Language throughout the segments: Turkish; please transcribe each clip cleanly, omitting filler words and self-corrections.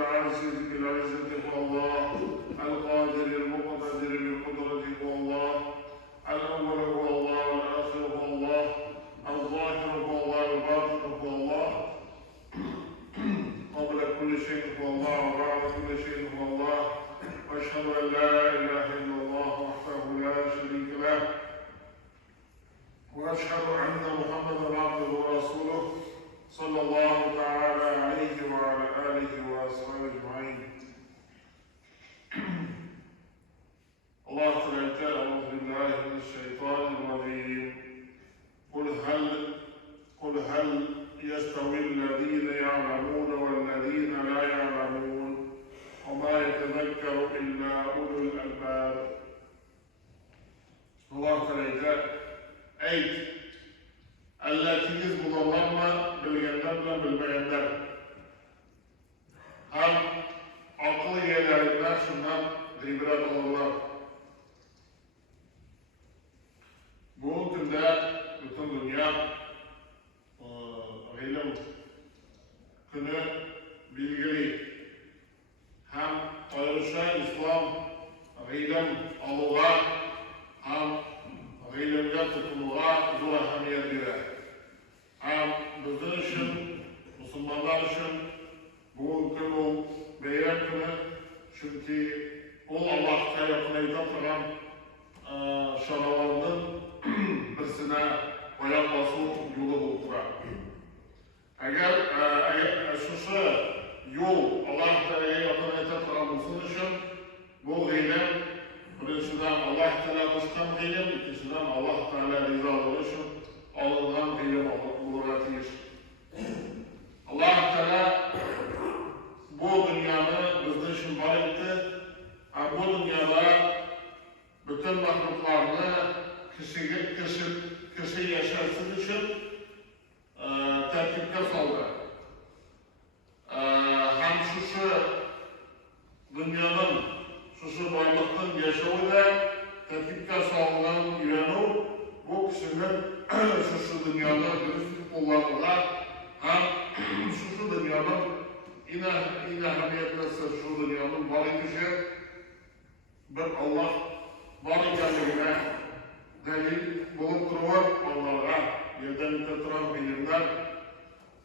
العزيز بالعزة هو الله، القادر المقتدر بقدرته هو الله، الأول هو الله والآخر هو الله، الظاهر هو الله والباطن هو الله، قبل كل شيء هو الله وبعد كل شيء هو الله، وأشهد أن لا إله إلا الله وحده لا شريك له، وأشهد أن محمدا عبده ورسوله صلى الله تعالى عليه وعلى آله وأصحابه أجمعين. الله تعالى أعوذ بالله من الشيطان الرجيم. قل هل يستوي الذين يعلمون والذين لا يعلمون وما يتذكر إلا أولو الألباب. Allah Teala ayet Allah'tiniz bulanlarla bilgenlerle bilmeyenler hem akıl yerlerinden şundan ibret olurlar. Bu günde bütün dünya ilim günü bilgili hem ayrıca İslam ilim alığa hem ilimge tutuluğa zor ahamiyet verir. Hem bizler için, Müslümanlar için bu gün o bayram günü, çünkü o Allah'a yakınayda turan şaralarının birisine ayak basıp yolu buldurar. Eğer şu yol Allah'a yakınayda turan olsun için bu ilim birinciden Allah Teala kuşkan ilim, ikinciden Allah Teala rizalığı için alınan ilim olurlar. Allah Teala bu dünyanı bizden için var etti. Bu dünyada bütün mahluklarını kişi yaşarsın için tertipte saldı. Hem şu dünyanın şu varlıktan yaşamıyla tertipte sağlanan yönü bu kişinin şu dünyanın dürüst kullanılan hem şu dünyanın yine hamiyetlisi şu dünyanın var edici bir Allah var ikenliğine delil bulup duruyor onlara yerden tuturan bilimler.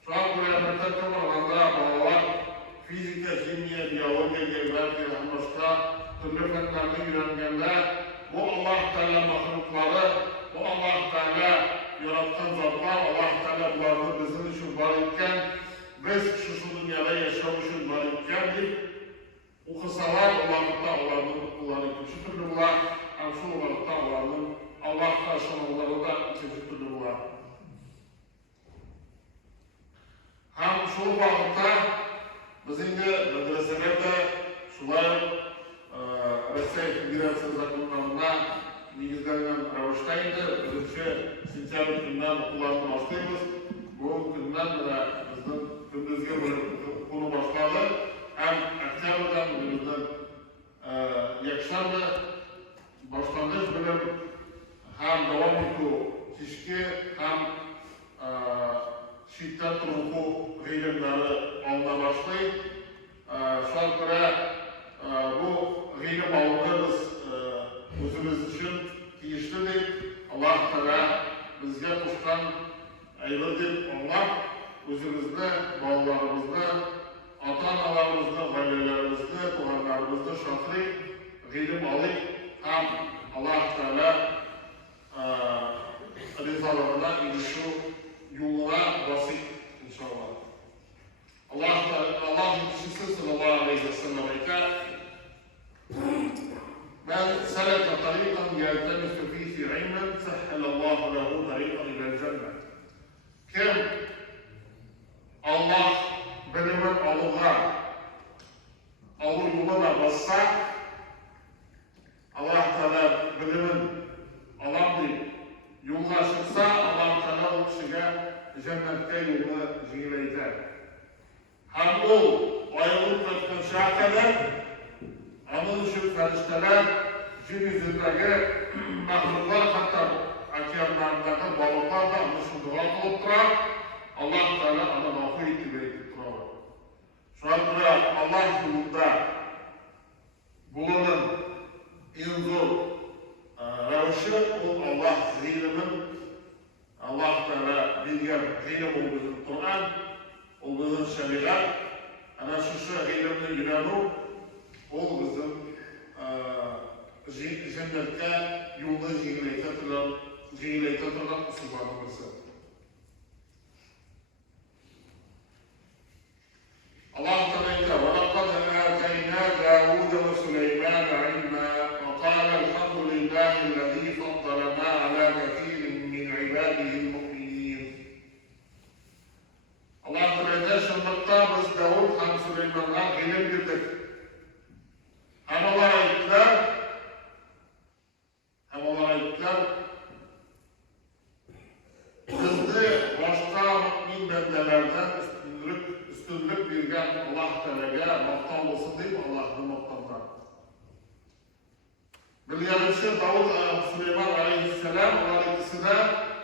Şu an buraya mertebe varanda bağlar fizika, kimya, biyoloji, geografi, başka türlü fenlerle öğrengenler bu Allah Teala mahlukları, bu Allah Teala yaratkan zatlar, Allah Teala bunları bizim için var iken biz şu dünyada yaşam için var iken o kısalar onların ikinci türlü var, hem şu olarak da onların Allah karşılamaları da ikinci türlü var. Hem şu vakitte bizim de medreselerde şular Rusya Federasyonu zakonlarına negizlenen rivayetinde birinci sentyabr günden okullarını başlayız. Bu günden beri bizden gündüzge konu başladı. Hem oktyabrdan bizden yakşamda başlangıç bilim hem devam ettiği kişki hem şiddet ruhu ilimleri alına başlayıp şu an bu ilim alını biz özümüz için tiyişlidir. Allah Teala bizge kuşkan ayırdır onlar özümüzde, bağlarımızda, ata-analarımızda, ailelerimiizde, tuhanlarımızda şartlı ilim alıp hem Allah Teala rizalarına ilişki yoluna basit inşallah. Allah yetişisi sallallahu aleyhi ve sellem من سلك طريقا يلتمس فيه علما سهل الله له طريقا الى الجنه. Kim Allah bilimin yoluna bassa Allah Teala bilimin alam deyip yoluna çıksa Allah Teala o kişiye cennette yolunu jiyileyter. Hem o ayrılıp ötken şakada onun için ferişteler jin yüzündeki mahluklar hatta okyanlardaki balıklar da onun için dua kılıp durar. Allah Teala ona mağfur ettiği turar. Şu an Allah öğrenu, ol bizim cennetke yolda jiyinleytetirgan Müslümanımızı. Allah Teala وَلَقَدْ آتَيْنَا دَاوُودَ وَسُلَيْمَانَ عِلْمًا وَقَالَ الْحَمْدُ لِلَّهِ الَّذِي فَضَّلَنَا عَلَى كَثِيرٍ مِنْ عِبَادِهِ الْمُؤْمِنِينَ. Allah Teala şunlukta biz Davud hem Süleyman'a ilim girdik. Hem onlar ayetler bizni başka mümin bendelerden üstünlük bilgen Allah Teala'ya maqtan olsun deyip Allah'ın maqtanlar. Bilgenimizce Davud Süleyman aleyhisselam onlar ikisi de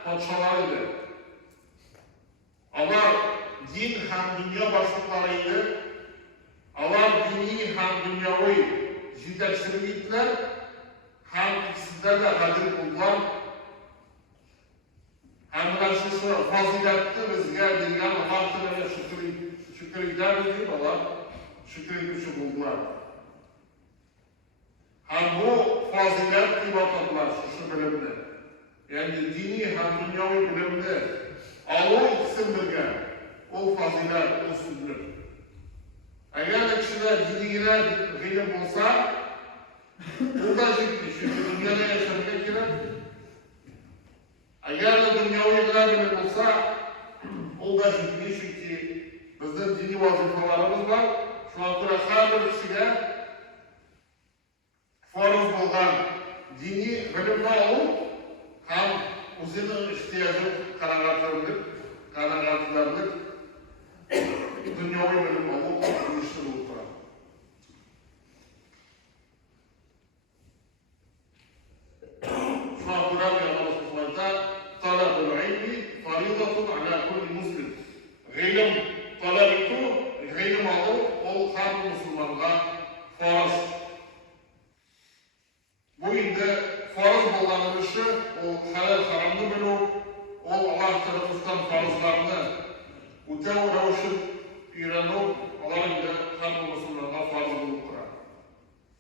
padşalarıydı. Allah din hem dünya başlıklarıydı. Allah dini hem dünyavi yetekçilik ettiler. Hem ikisinde de kadir buldular. Hem de şu faziletli bizge bilgen Allah Teala'ya şükür ederiz deyip Allah şükür etmişi buldular. Hem bu fazilet deyip atadılar şu bilimde. Yani dini hem dünyavi bilimde Allah ikisi birge. O fazilet, o üstünlük. Eğer kişiler dinine ilim olsa, o da ciddi. Çünkü dünyada yaşamaya girer. Eğer de dünyavi ilim olsa, o da ciddi. Çünkü bizde dini vazifelerimiz var. Şu an kadar her bir kişiye farz olan dini bilimle olup, hem uzun ihtiyacı kanaatlarlık, dünyavi bilim olup, uyuştur oldular. Şu an Kur'an Yalnız Kutlar'da talabul ilmi faridatun ala kulli muslim. İlim talab etu, ilim alıp, o her Müslümanla farz. Bu indi farz olan işi, o halal haramını bilu, o Allah tarafından farzlarını utev ravuşun İran'ı olarında her Müslümanla farz bulup kurar.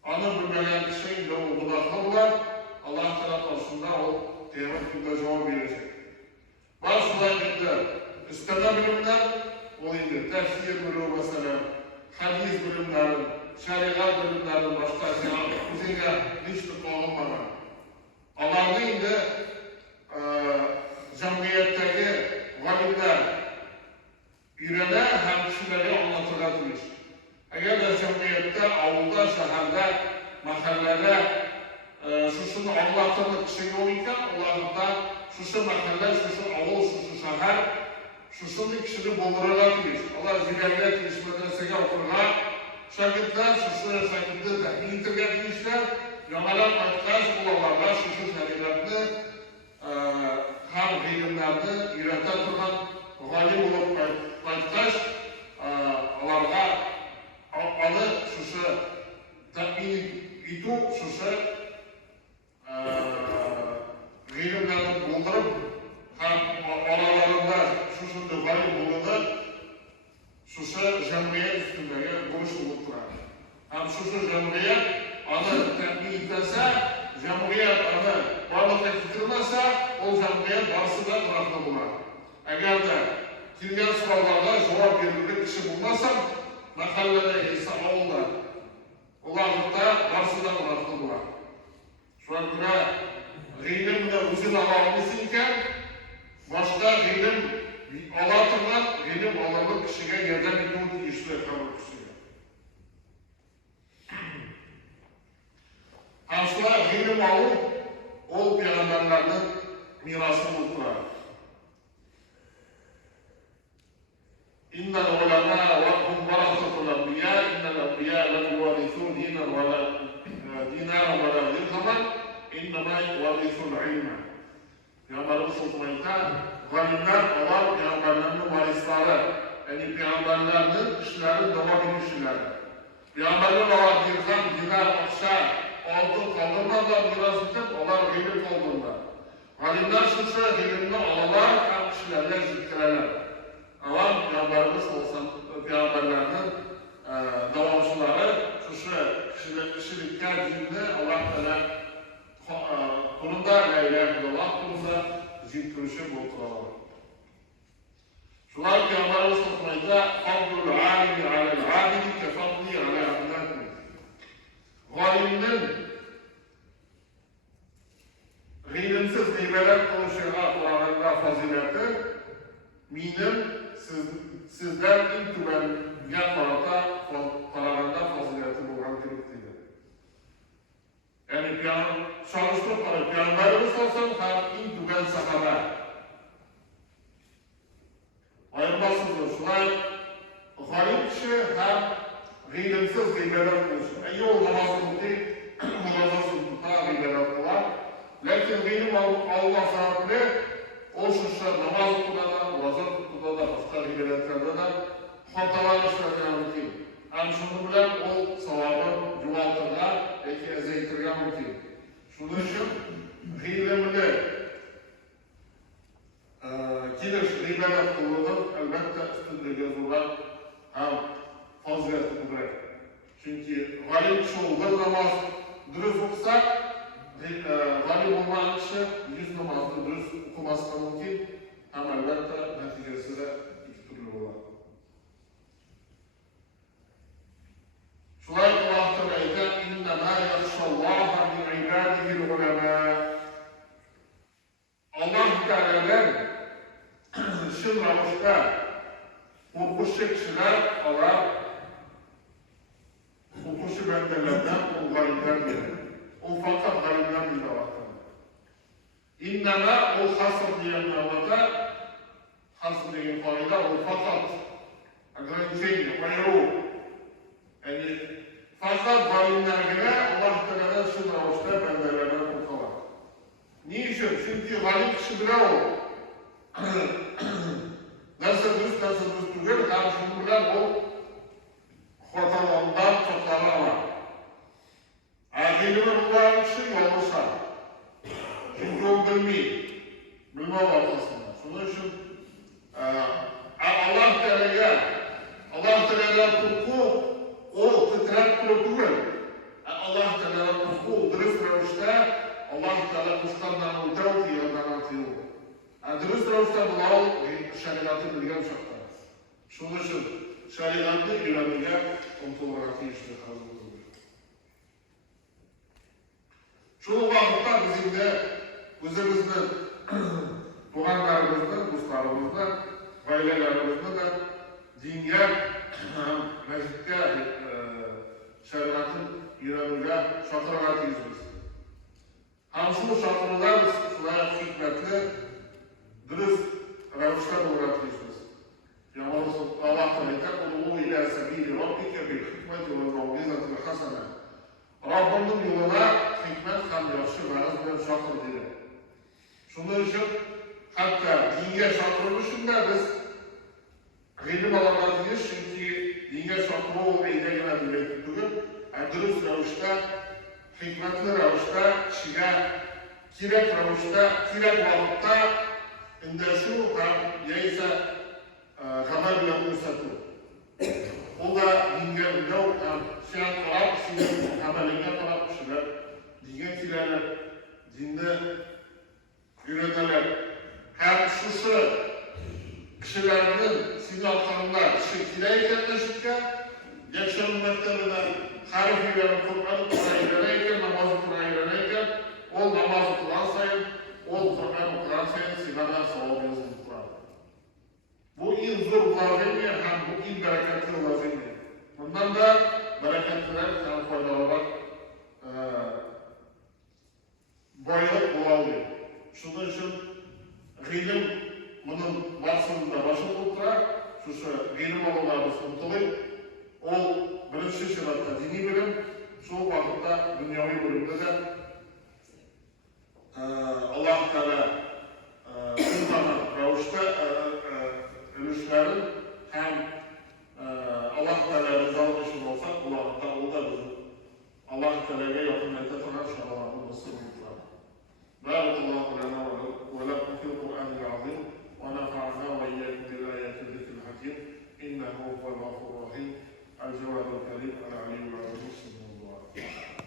Anı bilmeyen kişinin de o gudaklarla Allah tarafında o kıyamet günde cevap verecek. Bazılar indi isteme bilimler, o indi tefsir bilim mesela, hadis bilimlerin, şeriat bilimlerin başka kuzeyge hiç olmadan. Allah'ın indi camiyetteki valimler İrene hem kişileri anlatılabilir. Eğer de cemiyette, avulda, şehirde, mahallede şuşun anlatılır kişi yok iken, Allah'ında şuşu mahalle, şuşu avul, şuşu şehir, şuşun kişini bulurabilir. Allah zilerine gelişmedensege okurlar. Şakitler, şuşu şakitli tehmin yitirgenmişler. Yamalar atkaç bulalarlar, şuşu şeriatını, hem ilimlerini İrene tutan galim olup Kayıttaş, onlarga alı şuşu tatmin itu şuşu ilimlerini buldurup hem aralarında şuşu galim bulundu şuşu cemiyet üstündeki buluş olup durar. Hem şuşu cemiyet anı tatmin etmese, cemiyet anı varlıkta tuturmasa, o cemiyet varsı da bıraklı bular. Eğer de Kilgen sorularla cevap verilmek kişi bulmazsam, mahallede ise avulda. Olarlıkta varsıdan bırakıldılar. Şu an göre ilimle uzun alalımız iken, başka ilim alatırlar, ilim alalım kişiye yerden bir işle kalır kişiye. Hamsılar ilim alıp, o peygamberlerinin mirası buldular. إن العلماء هم ورثة الأنبياء إن الأنبياء لم يورثوا دينارا ولا درهما إنما يورثوا العلم. Peygamberimiz Sultan'da galimler olan peygamberlerin varisleri, yani peygamberlerin işlerin devam edişleri. Peygamberler olan dirhem, dinar, akşa, altın kaldırmadan miras edip, onlar ilim kaldırırlar. Galimler şuşa ilimini alırlar, hem kişilerle zikirlerler. Avam peygamberimiz olsan peygamberlerinin devamçıları. galimnin g'ilimsiz g'iybat qilishiga qaraganda fazilati mening sizdan eng tubanga qaraganda fazilati bo'lgan kerak deydi. Ya'ni solishtirib qarang, Payg'ambarimiz solsam ham eng tuban sahaba. Ayırmasızdır. Şunlar g'oyib kishi ham g'ilimsiz g'iybat qilishi. Ayol namozini tutar, g'iybat qilar. Lekin g'ilim Allah sababli o shuncha namoz o'qidada, ro'za tutadi, boshqa g'iybatlarda da xotirani ishlatishi mumkin. Ham shuni bilan o savobini juvoltirgan yoki azaytirgan mumkin. Shuning uchun g'ilimni kelish g'iybat qiluvdim, albatta ustunligi zo'rroq ham fazilati ko'proq. Chunki g'oyib kishi bir namoz durust o'qisa, g'oyib bo'lgan kishi 100 namozni durust o'qimasligi mumkin, ham albatta natijasida ikki turli bo'ladi. Shunday Alloh taolo aytadi: "Innama yaxshalloha min ibadihi al-ulama." Alloh taoladan shu ravishda qo'rquvchi kishilar ular qo'rquvchi bandalardan g'oyibdan beri. U faqat g'oyibdan iborat. Innama u hasr degan ma'noda, hasr degan qoida u faqat ограничение, ayruv. Ya'ni faqat g'oyiblargina Alloh taoladan shu ravishda bandalardan qo'rqadi. Ne uchun? Chunki g'oyib kishi bilan u narsa durust tugul, ham shuni bilan u xotolardan to'xtaladi. G'iybat bo'lgan kishi yolg'izadi. Chunki u bilmaydi orqasida. Shuning uchun Alloh taoladan qo'rquv u titrab turib tugul. Alloh taoladan qo'rquv durust ravishda Alloh taolo qo'shqandan o'tadi, yo'ldan o'tadi. Durust ravishda bular shariatni bilgan chaqda. Shuning uchun shariatni o'rganishga intilishga tegishli hazır bo'ldi. Shu vaqtda bizga o'zimizni, tug'anlarimizni, do'stlarimizni, oilalarimizni dinga, masjidga, shariatni o'rganishga chaqirgan tegishmiz. Ham shu chaqiruvlar shular hikmatli durust ravishda o'rgatishimiz. Ya'ni Alloh taolo "Ud'u ila sabili robbika bil hikmati wal maw'izati hasana." Robbimning yo'lida hikmat ham yaxshi va'z bilan chaqir dedi. Shuning uchun hatto dinga chaqirishda biz g'iybat olamiz, chunki dinga chaqiruv aydagina demakdir tugul, durust ravishda, hikmatli ravishda, kishiga kerak ravishda, kerak vaqtda indashuv ham yaisa xabar bilan ko'rsatuv. U da dinga undov ham sen qarab, sening amalinga qarab kishilar dinga keladi, dinni o'rganadilar. Ham shu kishilarning sening orqangda kishi kerak ekanlashga yakshon maktabidan harf o'rganib, Qur'on o'qigan ekan, namoz o'qigan ekan, u namoz o'qigan sayin, u Qur'on o'qigan sayin senga savob yozilib turadi. Bu eng zo'r vazifamiz ham bu eng barakatli vazifamiz. Bundan da barakatlilar ham foydalanib boylik bo'ladi. Shuning uchun g'iybat bunun maqsadida boshqa o'tira, shu g'iybat olamiz intilib, u birinchi shart diniy bilim, shu vaqtda dunyoviy bilimda